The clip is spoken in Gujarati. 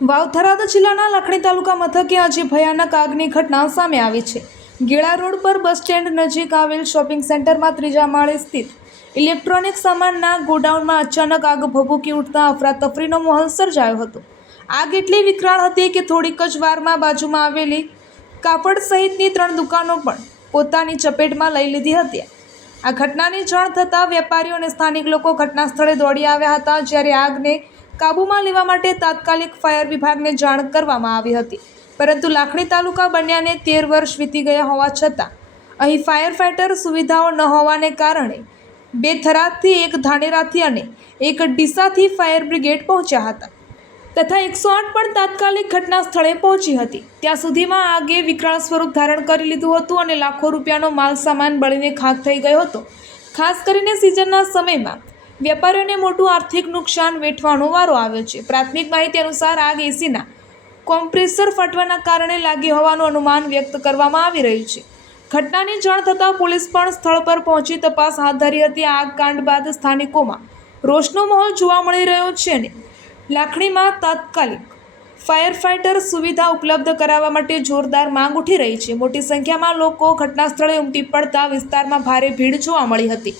વાવ-થરાદ જિલ્લાના લાખણી તાલુકા મથકે આજે ભયાનક આગની ઘટના સામે આવી છે। ગેળા રોડ પર બસ સ્ટેન્ડ નજીક આવેલ શોપિંગ સેન્ટરમાં ત્રીજા માળે સ્થિત ઇલેક્ટ્રોનિક સામાનના ગોડાઉનમાં અચાનક આગ ભભૂકી ઉઠતા અફરાતફરીનો માહોલ સર્જાયો હતો। આગ એટલી વિકરાળ હતી કે થોડીક જ વારમાં બાજુમાં આવેલી કાપડ સહિતની 3 દુકાનો પણ પોતાની ચપેટમાં લઈ લીધી હતી। આ ઘટનાની જાણ થતાં વેપારીઓ અને સ્થાનિક લોકો ઘટના સ્થળે દોડી આવ્યા હતા, જ્યારે આગને કાબૂમાં લેવા માટે તાત્કાલિક ફાયર વિભાગને જાણ કરવામાં આવી હતી, પરંતુ લાખણી તાલુકા બન્યાને 13 વર્ષ વીતી ગયા હોવા છતાં અહીં ફાયર ફાઇટર સુવિધાઓ ન હોવાને કારણે 2 થરાદથી, 1 ધાનેરાથી અને 1 ડીસાથી ફાયર બ્રિગેડ પહોંચ્યા હતા તથા 108 પણ તાત્કાલિક ઘટના સ્થળે પહોંચી હતી। ત્યાં સુધીમાં આગે વિકરાળ સ્વરૂપ ધારણ કરી લીધું હતું અને લાખો રૂપિયાનો માલ સામાન બળીને ખાખ થઈ ગયો હતો। ખાસ કરીને સિઝનના સમયમાં વેપારીઓને મોટું આર્થિક નુકસાન વેઠવાનો વારો આવ્યો છે। પ્રાથમિક માહિતી અનુસાર આગ એસીના કોમ્પ્રેસર ફાટવાના કારણે લાગી હોવાનું અનુમાન વ્યક્ત કરવામાં આવી રહ્યું છે। ઘટનાની જાણ થતાં પોલીસ પણ સ્થળ પર પહોંચી તપાસ હાથ ધરી હતી। આગ કાંડ બાદ સ્થાનિકોમાં રોષનો માહોલ જોવા મળી રહ્યો છે અને લાખણીમાં તાત્કાલિક ફાયર ફાઇટર સુવિધા ઉપલબ્ધ કરાવવા માટે જોરદાર માંગ ઉઠી રહી છે। મોટી સંખ્યામાં લોકો ઘટના સ્થળે ઉમટી પડતા વિસ્તારમાં ભારે ભીડ જોવા મળી હતી।